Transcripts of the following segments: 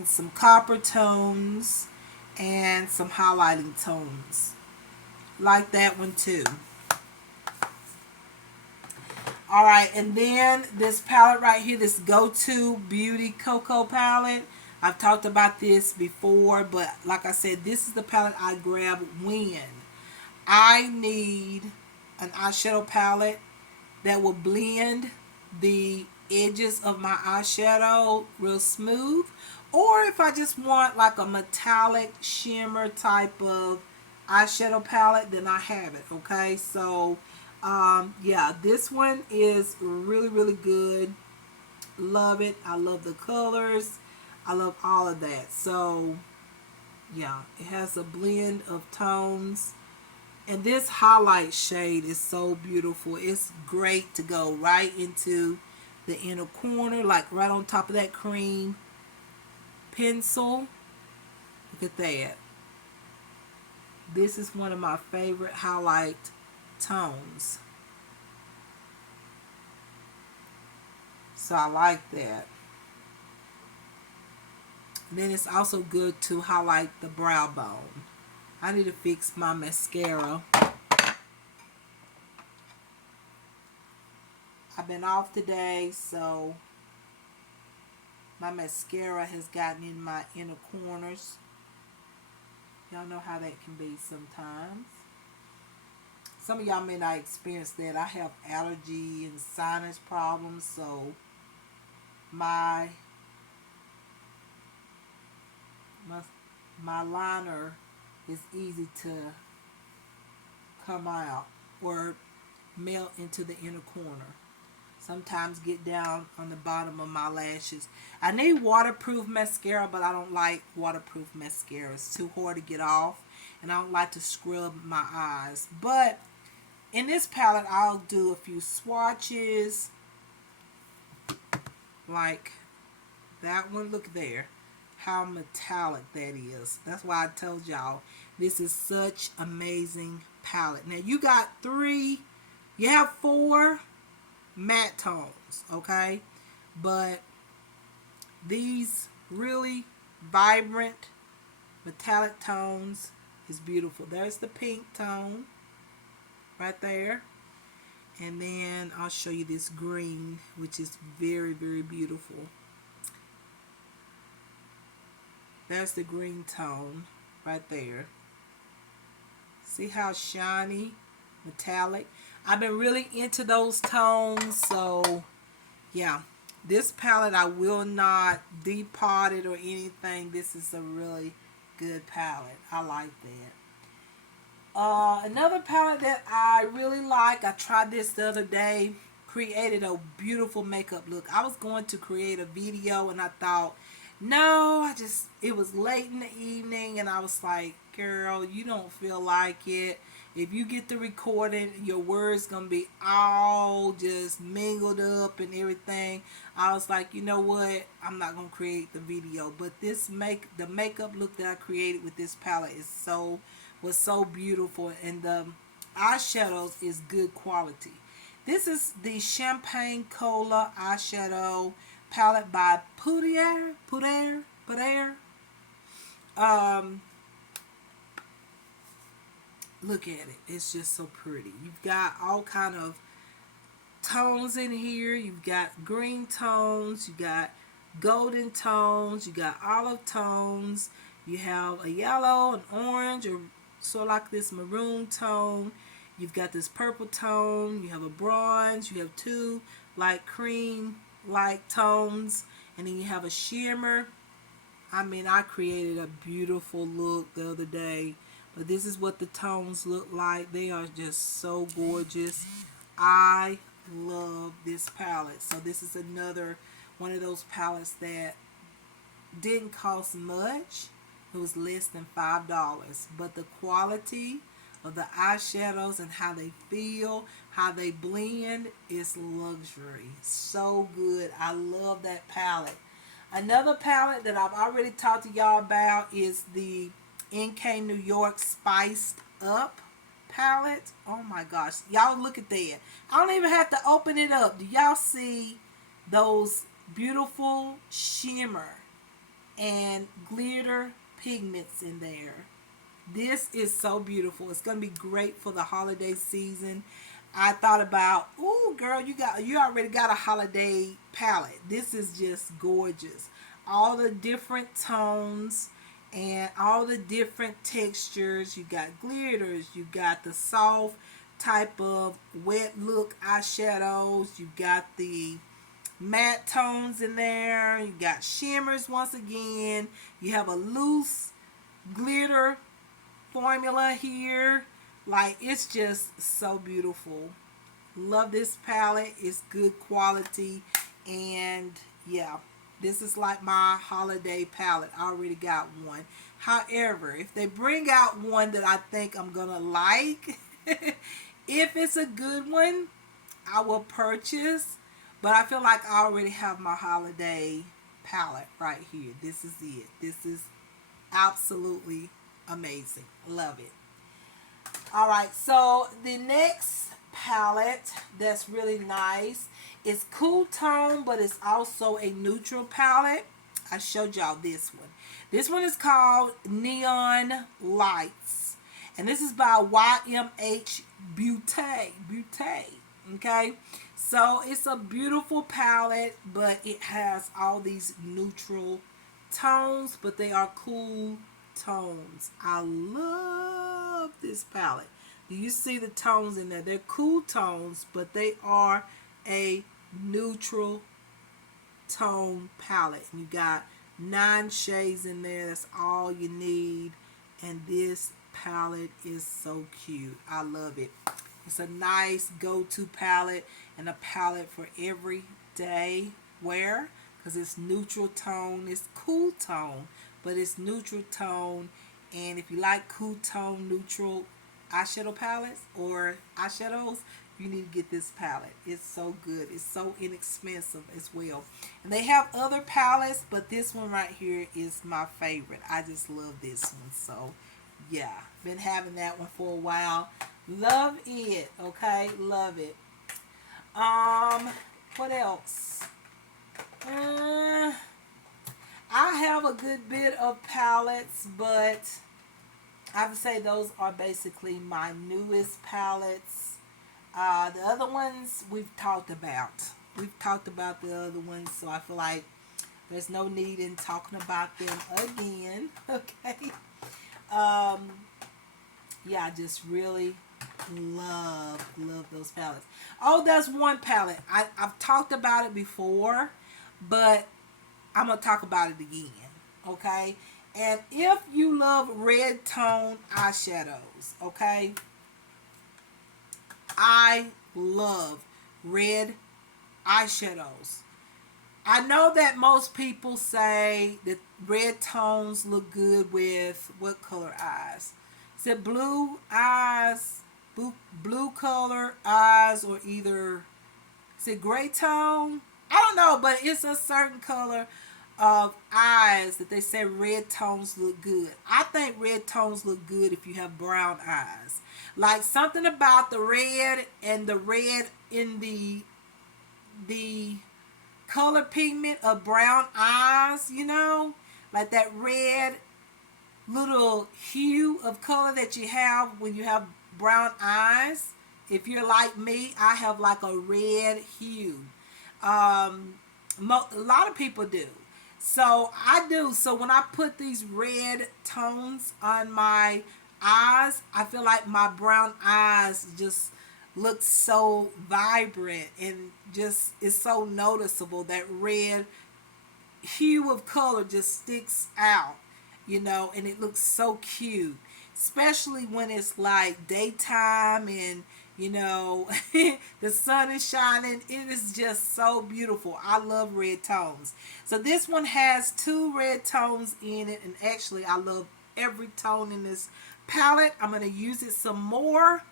and some copper tones and some highlighting tones. Like that one too. Alright, and then this palette right here, this Go-To Beauty Cocoa palette. I've talked about this before, but like I said, this is the palette I grab when I need an eyeshadow palette that will blend the edges of my eyeshadow real smooth, or if I just want like a metallic shimmer type of eyeshadow palette, then I have it. Okay, so yeah, this one is really good. Love it. I love the colors. I love all of that. So yeah, it has a blend of tones. And this highlight shade is so beautiful. It's great to go right into the inner corner, like right on top of that cream pencil. Look at that. This is one of my favorite highlight tones. So I like that. And then it's also good to highlight the brow bone. I need to fix my mascara. I've been off today, so my mascara has gotten in my inner corners. Y'all know how that can be sometimes. Some of y'all may not experience that. I have allergy and sinus problems, so my liner is easy to come out or melt into the inner corner. Sometimes get down on the bottom of my lashes. I need waterproof mascara, but I don't like waterproof mascara. It's too hard to get off, and I don't like to scrub my eyes. But in this palette, I'll do a few swatches like that one. Look there, how metallic that is. That's why I told y'all this is such amazing palette. Now you got you have 4 matte tones, okay, but these really vibrant metallic tones is beautiful. There's the pink tone right there, and then I'll show you this green, which is very beautiful. There's the green tone right there. See how shiny, metallic. I've been really into those tones, so yeah. This palette, I will not depot it or anything. This is a really good palette. I like that. Another palette that I really like, I tried this the other day, created a beautiful makeup look. I was going to create a video and I thought, no, it was late in the evening and I was like, girl, you don't feel like it. If you get the recording, your words gonna be all just mingled up and everything. I was like, you know what? I'm not gonna create the video. But the makeup look that I created with this palette was so beautiful, and the eyeshadows is good quality. This is the Champagne Cola eyeshadow palette by Puder. Look at it. It's just so pretty. You've got all kind of tones in here. You've got green tones. You got golden tones. You got olive tones. You have a yellow, an orange, or sort of like this maroon tone. You've got this purple tone. You have a bronze. You have 2 like cream like tones. And then you have a shimmer. I mean, I created a beautiful look the other day. But this is what the tones look like. They are just so gorgeous. I love this palette. So this is another one of those palettes that didn't cost much. It was less than $5. But the quality of the eyeshadows and how they feel, how they blend, is luxury. So good. I love that palette. Another palette that I've already talked to y'all about is the NK New York Spiced Up palette. Oh my gosh. Y'all look at that. I don't even have to open it up. Do y'all see those beautiful shimmer and glitter pigments in there. This is so beautiful. It's going to be great for the holiday season. I thought about, oh girl, you already got a holiday palette. This is just gorgeous. All the different tones and all the different textures. You got glitters, you got the soft type of wet look eyeshadows, you got the matte tones in there, you got shimmers once again, you have a loose glitter formula here. Like, it's just so beautiful. Love this palette. It's good quality, and yeah, this is like my holiday palette. I already got one. However, if they bring out one that I think I'm gonna like, if it's a good one, I will purchase. But I feel like I already have my holiday palette right here. This is it. This is absolutely amazing. Love it. Alright, so the next palette that's really nice is Cool Tone, but it's also a neutral palette. I showed y'all this one. This one is called Neon Lights, and this is by YMH Beauté. Okay, so it's a beautiful palette, but it has all these neutral tones, but they are cool tones. I love this palette. Do you see the tones in there? They're cool tones, but they are a neutral tone palette. And you got 9 shades in there. That's all you need. And this palette is so cute. I love it. It's a nice go-to palette and a palette for everyday wear because it's neutral tone. It's cool tone, but it's neutral tone. And if you like cool tone neutral eyeshadow palettes or eyeshadows, you need to get this palette. It's so good. It's so inexpensive as well. And they have other palettes, but this one right here is my favorite. I just love this one. So yeah, been having that one for a while. Love it. Okay, love it. What else? I have a good bit of palettes, but I would say those are basically my newest palettes. The other ones we've talked about. We've talked about the other ones, so I feel like there's no need in talking about them again. Okay. Yeah, I just really love those palettes. Oh, that's one palette. I've talked about it before, but I'm going to talk about it again. Okay? And if you love red tone eyeshadows, okay? I love red eyeshadows. I know that most people say that red tones look good with what color eyes? Is it blue eyes, blue color eyes, or either, is it gray tone? I don't know, but it's a certain color of eyes that they say red tones look good. I think red tones look good if you have brown eyes. Like something about the red and the red in the color pigment of brown eyes, you know, like that red little hue of color that you have when you have brown eyes. If you're like me, I have like a red hue. A lot of people do. So I do. So when I put these red tones on my eyes, I feel like my brown eyes just look so vibrant and just is so noticeable. That red hue of color just sticks out, you know, and it looks so cute, especially when it's like daytime and, you know, the sun is shining. It is just so beautiful. I love red tones. So this one has 2 red tones in it, and actually I love every tone in this palette. I'm going to use it some more.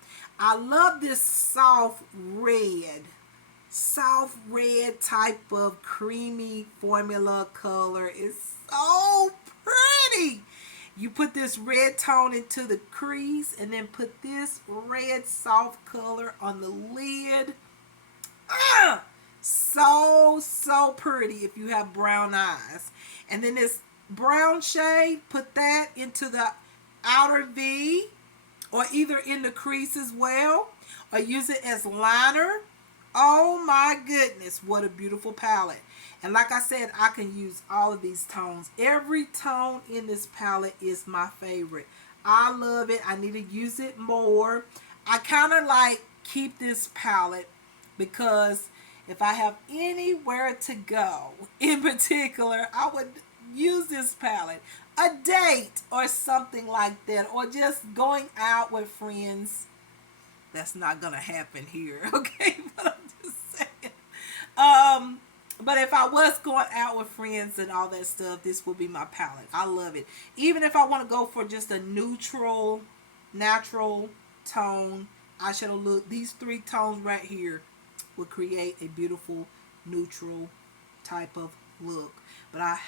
I love this soft red type of creamy formula color. It's so pretty. You put this red tone into the crease and then put this red soft color on the lid. So pretty if you have brown eyes. And then this brown shade, put that into the outer V, or either in the crease as well, or use it as liner. Oh my goodness, what a beautiful palette. And like I said, I can use all of these tones. Every tone in this palette is my favorite. I love it. I need to use it more. I kind of like keep this palette because if I have anywhere to go in particular, I would use this palette. A date or something like that, or just going out with friends. That's not gonna happen here, okay? But I'm just saying. But if I was going out with friends and all that stuff, this would be my palette. I love it. Even if I want to go for just a neutral, natural tone eyeshadow look, these three tones right here would create a beautiful neutral type of look. But I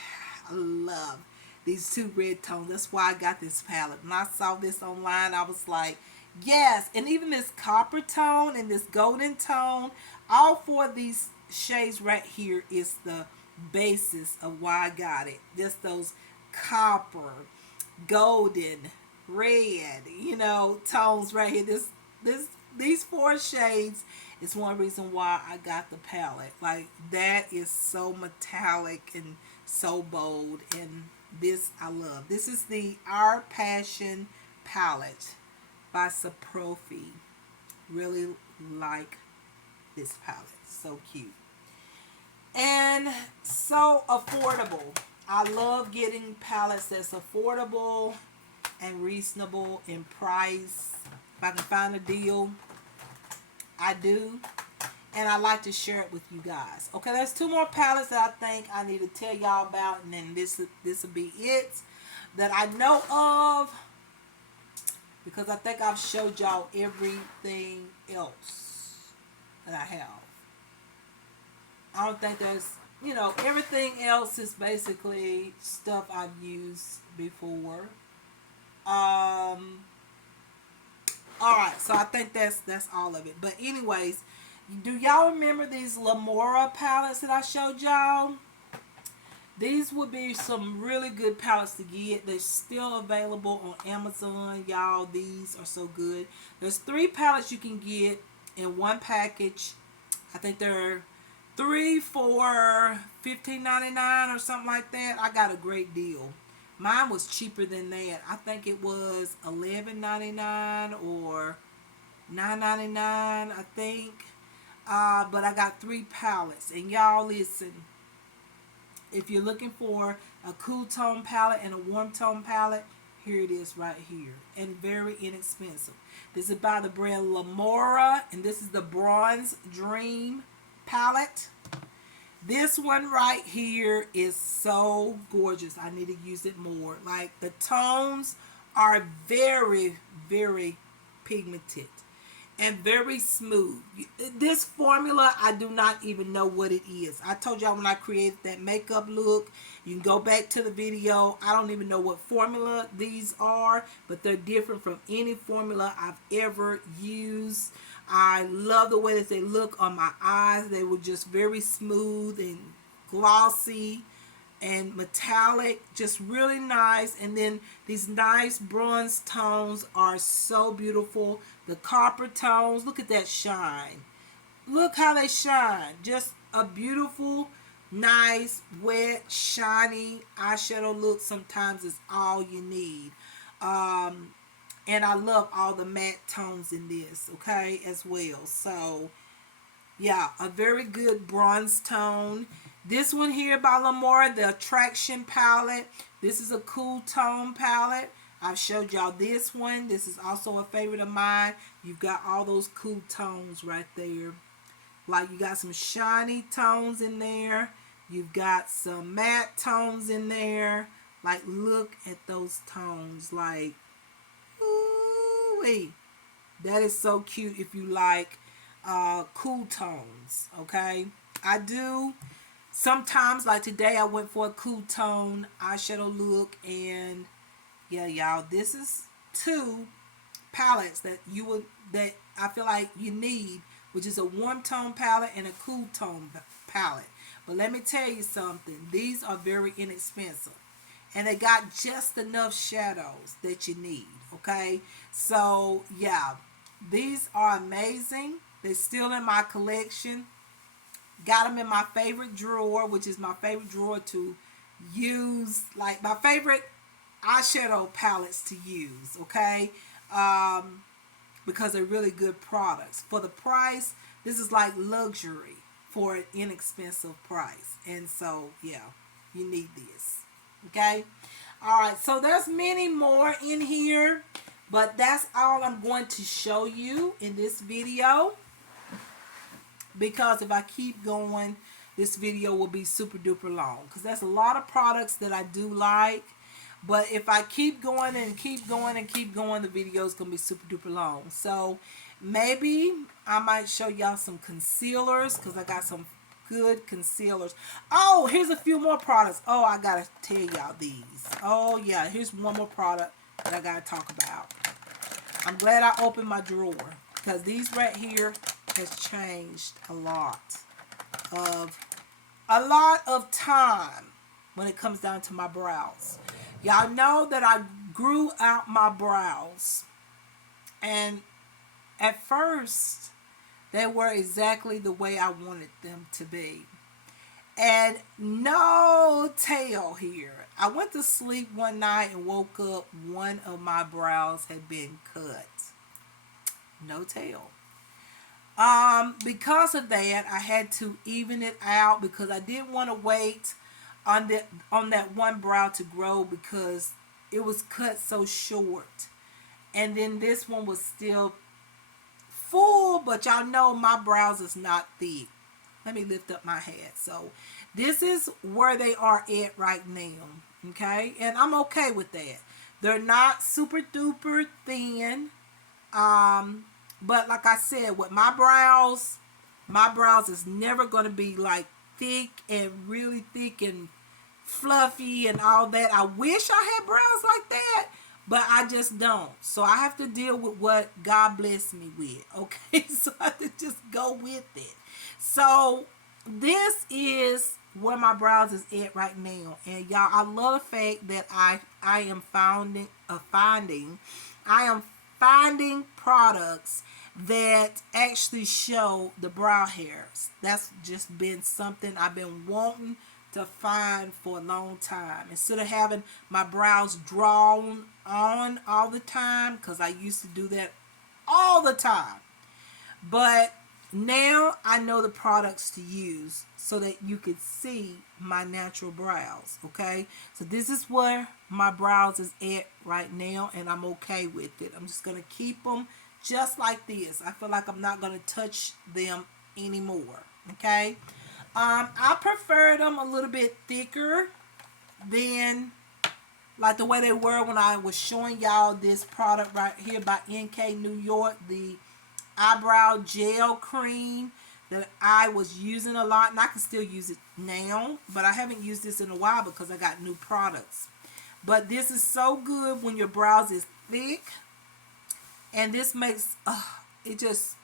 love these two red tones. That's why I got this palette. When I saw this online, I was like, yes. And even this copper tone and this golden tone, all four of these shades right here is the basis of why I got it. Just those copper, golden, red, tones right here. These four shades is one reason why I got the palette. Like, that is so metallic and so bold, and this I love. This is the Our Passion palette by Saprofi. Really like this palette. So cute. And so affordable. I love getting palettes that's affordable and reasonable in price. If I can find a deal, I do. And I like to share it with you guys. Okay, there's two more palettes that I think I need to tell y'all about, and then this will be it that I know of, because I think I've showed y'all everything else that I have. I don't think there's, everything else is basically stuff I've used before. Alright, so I think that's all of it. But anyways, do y'all remember these Lamora palettes that I showed y'all? These would be some really good palettes to get. They're still available on Amazon, y'all. These are so good. There's 3 palettes you can get in one package. I think they're 3 for $15.99 or something like that. I got a great deal. Mine was cheaper than that. I think it was $11.99 or $9.99, I think. But I got 3 palettes. And y'all listen, if you're looking for a cool tone palette and a warm tone palette, here it is right here. And very inexpensive. This is by the brand Lamora, and this is the Bronze Dream palette. This one right here is so gorgeous. I need to use it more. Like, the tones are very, very pigmented and very smooth. This formula, I do not even know what it is. I told y'all when I created that makeup look, you can go back to the video. I don't even know what formula these are, but they're different from any formula I've ever used. I love the way that they look on my eyes. They were just very smooth and glossy and metallic, just really nice. And then these nice bronze tones are so beautiful. The copper tones, look at that shine. Look how they shine. Just a beautiful, nice, wet, shiny eyeshadow look sometimes is all you need. And I love all the matte tones in this, okay, as well. So, yeah, a very good bronze tone. This one here by Lamora, the Attraction palette. This is a cool tone palette. I've showed y'all this one. This is also a favorite of mine. You've got all those cool tones right there. Like, you got some shiny tones in there. You've got some matte tones in there. Like, look at those tones. Like, ooh-wee. That is so cute if you like cool tones, okay? I do sometimes, like today, I went for a cool tone eyeshadow look, and yeah, y'all, this is 2 palettes that I feel like you need, which is a warm tone palette and a cool tone palette. But let me tell you something, these are very inexpensive. and they got just enough shadows that you need. Okay, so yeah, these are amazing. They're still in my collection. Got them in my favorite drawer, which is my favorite drawer to use, like my favorite eyeshadow palettes to use. Okay, because they're really good products for the price. This is like luxury for an inexpensive price, and so yeah, you need this. Okay, all right, so there's many more in here, but that's all I'm going to show you in this video, because if I keep going, this video will be super duper long, because there's a lot of products that I do like. But if I keep going and keep going and keep going, the video is going to be super duper long. So maybe I might show y'all some concealers, because I got some good concealers. Oh, here's a few more products. Oh, I got to tell y'all these. Oh, yeah. Here's one more product that I got to talk about. I'm glad I opened my drawer, because these right here has changed a lot of time when it comes down to my brows. Y'all know that I grew out my brows, and at first they were exactly the way I wanted them to be, and no tail here. I went to sleep one night and woke up, one of my brows had been cut. No tail. Because of that, I had to even it out, because I didn't want to wait on that one brow to grow, because it was cut so short. And then this one was still full, but y'all know my brows is not thick. Let me lift up my head. So this is where they are at right now. Okay, and I'm okay with that. They're not super duper thin. But like I said, with my brows is never going to be like thick and really thick and fluffy and all that. I wish I had brows like that, but I just don't. So I have to deal with what God blessed me with. Okay, so I have to just go with it. So this is where my brows is at right now, and y'all, I love the fact that I am finding products that actually show the brow hairs. That's just been something I've been wanting to find for a long time, instead of having my brows drawn on all the time, because I used to do that all the time. But now I know the products to use so that you could see my natural brows. Okay, so this is where my brows is at right now, and I'm okay with it. I'm just gonna keep them just like this. I feel like I'm not gonna touch them anymore. Okay, I prefer them a little bit thicker than like the way they were when I was showing y'all this product right here by NK New York, the eyebrow gel cream that I was using a lot, and I can still use it now, but I haven't used this in a while because I got new products. But this is so good when your brows is thick, and this makes it just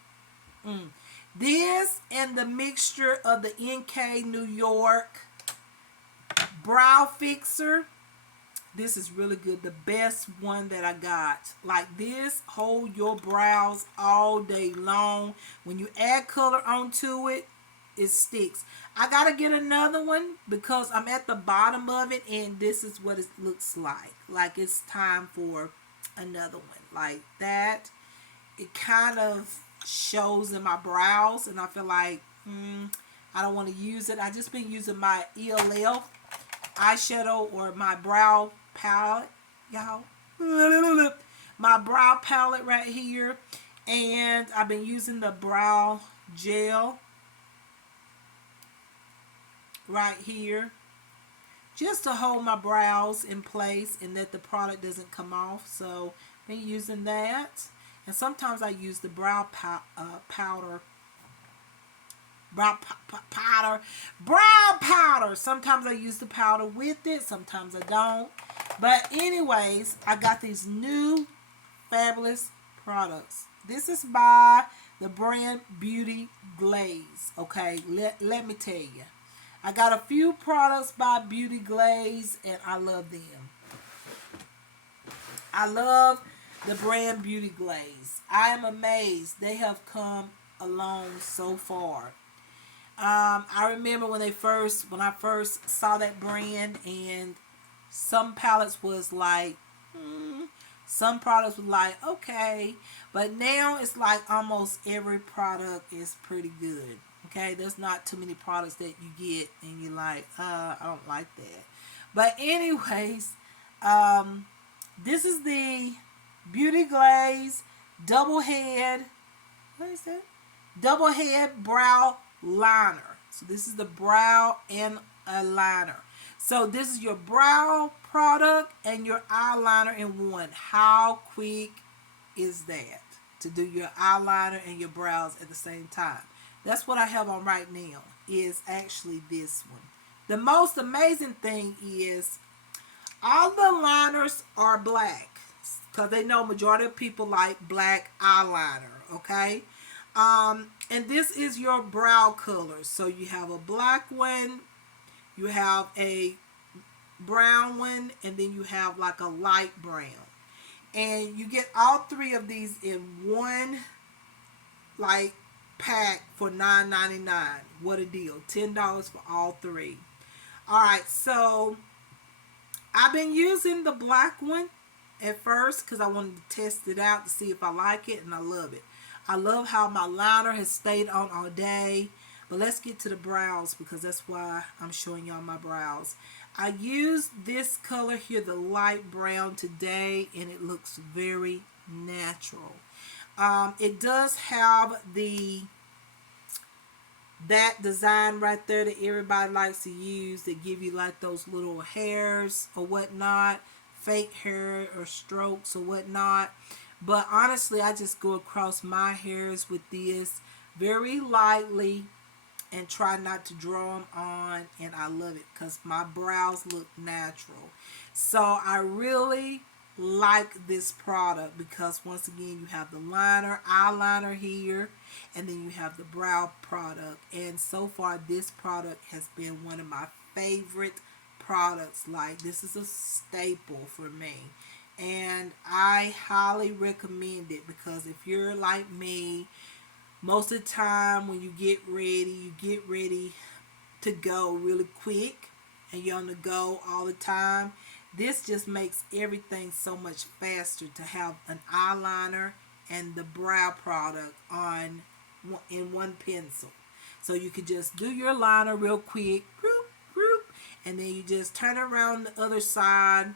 this and the mixture of the NK New York brow fixer. This is really good. The best one that I got. Like this, hold your brows all day long. When you add color onto it, it sticks. I got to get another one because I'm at the bottom of it, and this is what it looks like. Like it's time for another one. Like that. It kind of shows in my brows, and I feel like I don't want to use it. I just been using my ELF eyeshadow or my brow palette, y'all. My brow palette right here, and I've been using the brow gel right here just to hold my brows in place and that the product doesn't come off. So been using that, and sometimes I use the brow powder. Brow powder. Sometimes I use the powder with it, sometimes I don't. But anyways, I got these new fabulous products. This is by the brand Beauty Glaze. Okay, let me tell you, I got a few products by Beauty Glaze, and I love them. I love the brand Beauty Glaze. I am amazed they have come along so far. I remember when I first saw that brand, and some palettes was like, some products was like, okay, but now it's like almost every product is pretty good. Okay, there's not too many products that you get and you're like, I don't like that. But anyways, um, this is the Beauty Glaze double head. What is that? Double head brow liner. So this is the brow and a liner. So this is your brow product and your eyeliner in one. How quick is that to do your eyeliner and your brows at the same time? That's what I have on right now, is actually this one. The most amazing thing is all the liners are black, because they know majority of people like black eyeliner, okay? And this is your brow color. So you have a black one, you have a brown one, and then you have like a light brown. And you get all three of these in one like pack for $9.99. What a deal. $10 for all three. Alright, so I've been using the black one at first because I wanted to test it out to see if I like it, and I love it. I love how my liner has stayed on all day. But let's get to the brows, because that's why I'm showing y'all my brows. I used this color here, the light brown, today, and it looks very natural. It does have that design right there that everybody likes to use, that give you like those little hairs or whatnot, fake hair or strokes or whatnot. But honestly, I just go across my hairs with this very lightly and try not to draw them on, and I love it because my brows look natural. So I really like this product because, once again, you have the liner, eyeliner here, and then you have the brow product. And so far, this product has been one of my favorite products. Like, this is a staple for me, and I highly recommend it, because if you're like me, most of the time when you get ready to go really quick, and you're on the go all the time, this just makes everything so much faster to have an eyeliner and the brow product on in one pencil. So you could just do your liner real quick, group, group, and then you just turn around the other side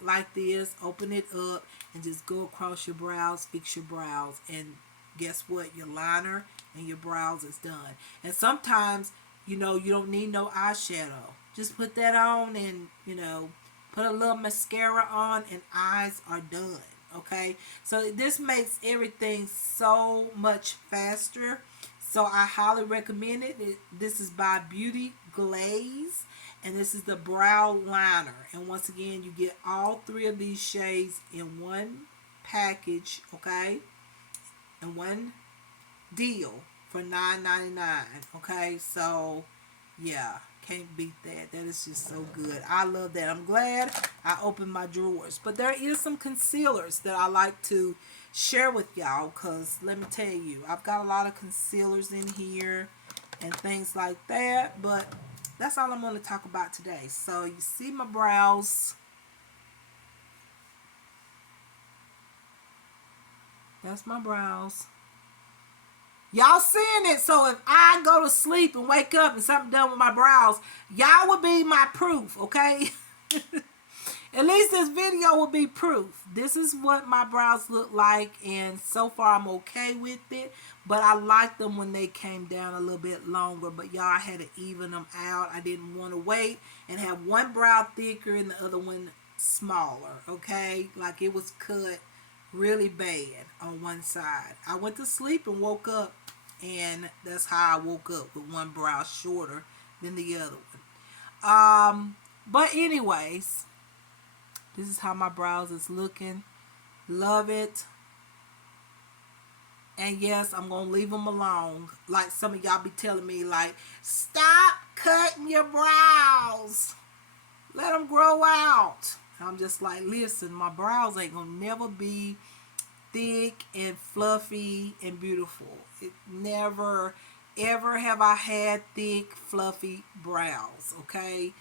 like this, open it up, and just go across your brows, fix your brows, and guess what? Your liner and your brows is done. And sometimes, you don't need no eyeshadow. Just put that on, and, put a little mascara on, and eyes are done. Okay? So this makes everything so much faster. So I highly recommend it. This is by Beauty Glaze, and this is the brow liner. And once again, you get all three of these shades in one package, okay? And one deal for $9.99. Okay, so yeah, can't beat that. That is just so good. I love that. I'm glad I opened my drawers. But there is some concealers that I like to share with y'all, because let me tell you, I've got a lot of concealers in here and things like that. But that's all I'm going to talk about today. So you see my brows. That's my brows. Y'all seeing it, so if I go to sleep and wake up and something done with my brows, y'all will be my proof, okay? At least this video will be proof. This is what my brows look like, and so far I'm okay with it. But I like them when they came down a little bit longer. But y'all, I had to even them out. I didn't want to wait and have one brow thicker and the other one smaller, okay? Like, it was cut really bad on one side. I went to sleep and woke up, and that's how I woke up, with one brow shorter than the other one. But anyways, this is how my brows is looking. Love it. And yes, I'm going to leave them alone. Like some of y'all be telling me, like, stop cutting your brows. Let them grow out. I'm just like, listen, my brows ain't gonna never be thick and fluffy and beautiful. It never, ever have I had thick, fluffy brows, okay?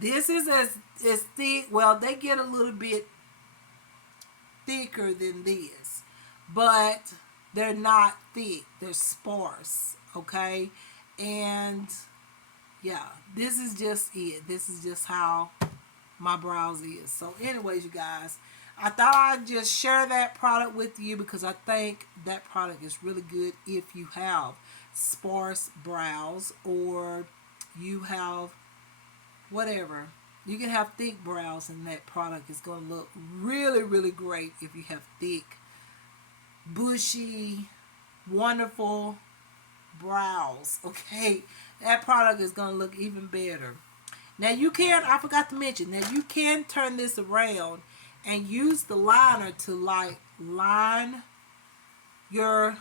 This is as thick, well, they get a little bit thicker than this, but they're not thick. They're sparse, okay? And yeah, this is just it. This is just how my brows is. So anyways, you guys, I thought I'd just share that product with you because I think that product is really good if you have sparse brows or you have whatever. You can have thick brows and that product is going to look really, really great if you have thick, bushy, wonderful brows. Okay, that product is going to look even better. Now you can, I forgot to mention, now you can turn this around and use the liner to like line your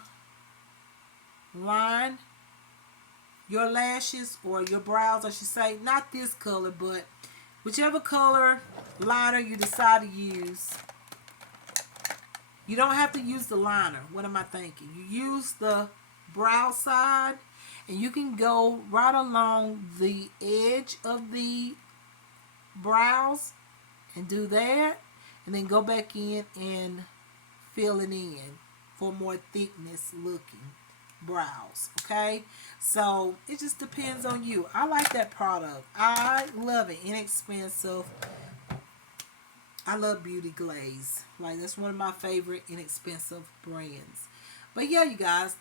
lashes or your brows, I should say. Not this color, but whichever color liner you decide to use. You don't have to use the liner. What am I thinking? You use the brow side and you can go right along the edge of the brows and do that, and then go back in and fill it in for more thickness looking brows. Okay, so it just depends on you. I like that product. I love it. Inexpensive. I love Beauty Glaze. Like, that's one of my favorite inexpensive brands. But yeah, you guys,